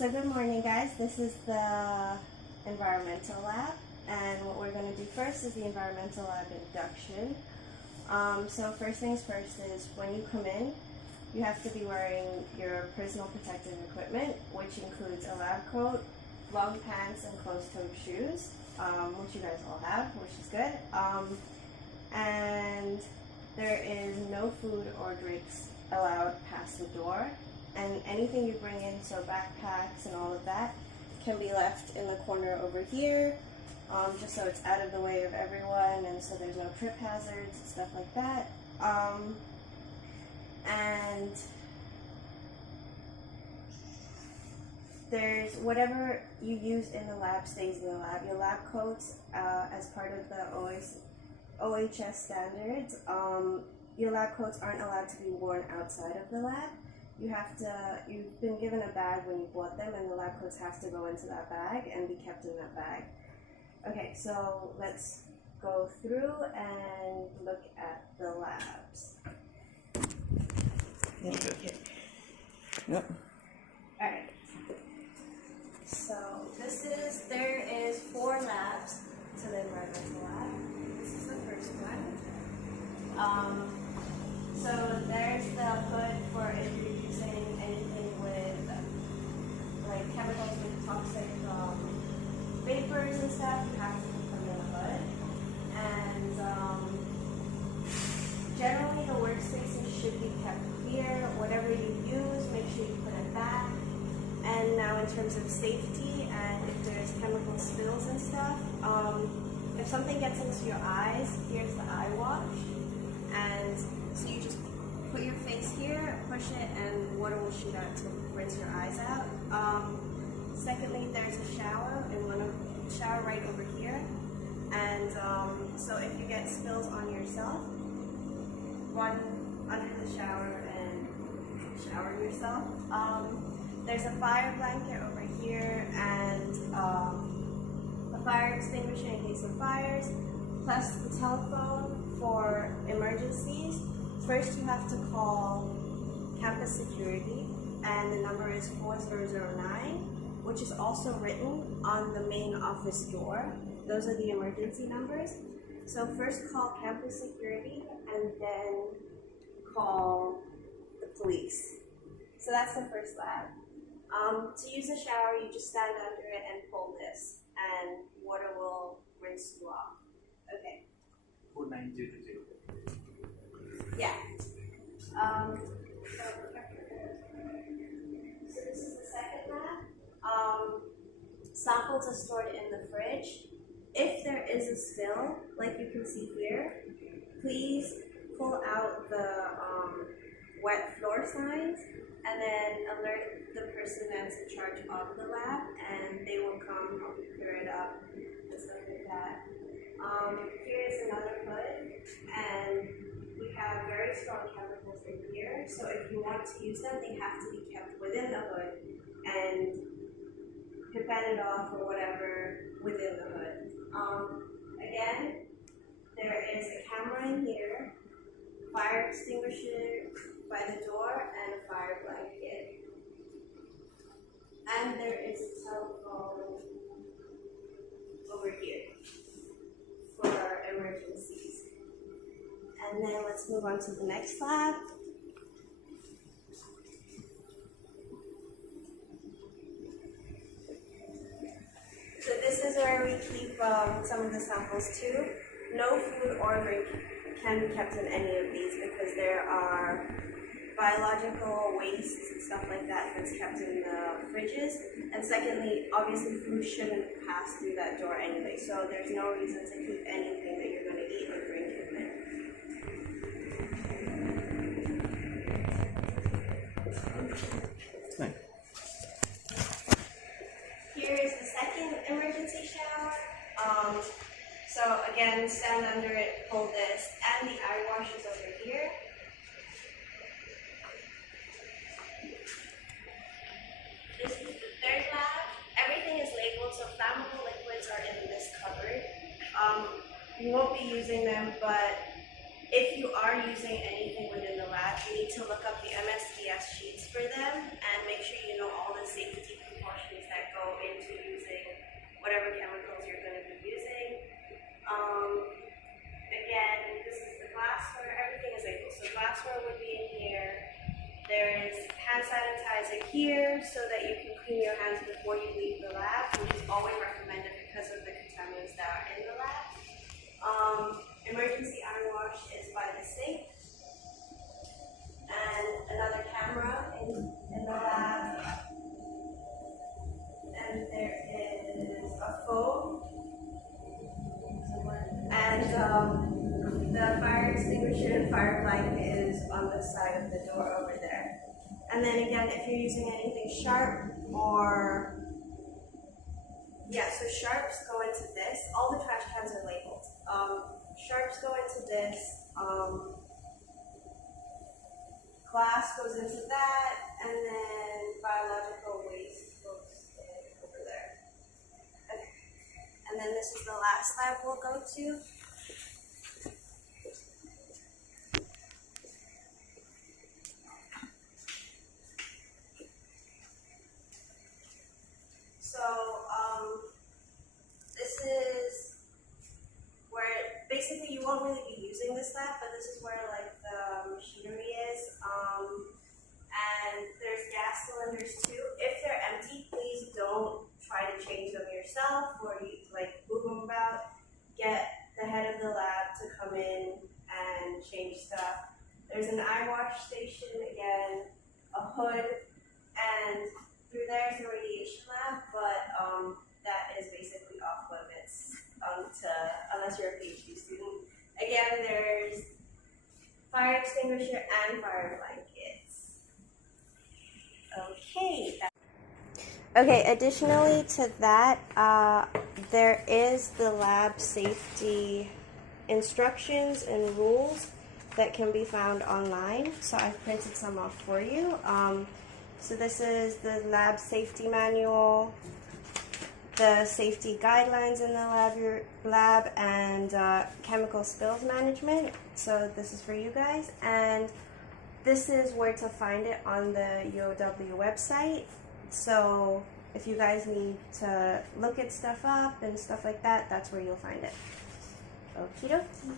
So good morning, guys. This is the environmental lab, and what we're going to do first is the environmental lab induction. So first things first is when you come in, you have to be wearing your personal protective equipment, which includes a lab coat, long pants, and closed-toed shoes, which you guys all have, which is good. And there is no food or drinks allowed past the door. And anything you bring in, so backpacks and all of that, can be left in the corner over here, just so it's out of the way of everyone and so there's no trip hazards and stuff like that. And there's whatever you use in the lab stays in the lab. Your lab coats, as part of the WHS standards, your lab coats aren't allowed to be worn outside of the lab. You've been given a bag when you bought them, and the lab coats have to go into that bag and be kept in that bag. Okay, so let's go through and look at the labs. Yep. Alright. So there is 4 labs to the environmental lab. This is the first one. So there's the hood for if you're using anything with like chemicals with toxic vapors and stuff, you have to put them in the hood. And generally the workspaces should be kept clear. Whatever you use, make sure you put it back. And now in terms of safety and if there's chemical spills and stuff, if something gets into your eyes, here's the eye wash. And so you just put your face here, push it, and water will shoot out to rinse your eyes out. Secondly, there's a shower shower right over here. And so if you get spills on yourself, run under the shower and shower yourself. There's a fire blanket over here and a fire extinguisher in case of fires, plus the telephone for emergencies. First, you have to call campus security, and the number is 4009, which is also written on the main office door. Those are the emergency numbers. So first call campus security, and then call the police. So that's the first lab. To use a shower, you just stand under it and pull this, and water will rinse you off. Okay. 4900. Yeah. So this is the second lab. Samples are stored in the fridge. If there is a spill, like you can see here, please pull out the wet floor signs and then alert the person that's in charge of the lab, and they will come help you clear it up and stuff like that. Here is another hood, and we have very strong chemicals in here, so if you want to use them, they have to be kept within the hood and pipetted off or whatever within the hood. Again, there is a camera in here, fire extinguisher by the door, and a fire blanket. And there is a telephone over here for emergencies. And then let's move on to the next lab. So this is where we keep some of the samples too. No food or drink can be kept in any of these because there are biological waste and stuff like that that's kept in the fridges. And secondly, obviously food shouldn't pass through that door anyway, so there's no reason to keep anything that you're going to eat or drink in there. Here is the second emergency shower. So again, stand under it, pull this, and the eye wash is over here. This is the third lab. Everything is labeled, so flammable liquids are in this cupboard. You won't be using them, but if you are using anything within the lab, you need to look up the MSDS sheets for them and make sure you know all the safety precautions go into using whatever chemicals you're going to be using. Again, this is the glassware. Everything is labeled. So glassware would be in here. There is hand sanitizer here so that you can clean your hands before you leave the lab, which is always recommended because of the contaminants that are in the lab. Emergency eye wash is by the sink. And another camera in the lab. And there is a phone. And the fire extinguisher and fire blanket is on the side of the door over there. And then again, if you're using anything sharp or, so sharps go into this. All the trash cans are labeled. Sharps go into this. Glass goes into that, and then biological waste goes in over there. Okay. And then this is the last lab we'll go to. So, this is where basically you won't really be using this lab, but this is where like the machinery is. And there's gas cylinders too. If they're empty, please don't try to change them yourself or move them about. Get the head of the lab to come in and change stuff. There's an eye wash station again, a hood, and through there is a radiation lab, but that is basically off limits unless you're a PhD student. Again, there's fire extinguisher and fire blankets. Okay, additionally to that, there is the lab safety instructions and rules that can be found online. So I've printed some off for you. So this is the lab safety manual, the safety guidelines in the lab, and chemical spills management. So this is for you guys, and this is where to find it on the UOW website. So if you guys need to look at stuff up and stuff like that, that's where you'll find it. Okie dokie.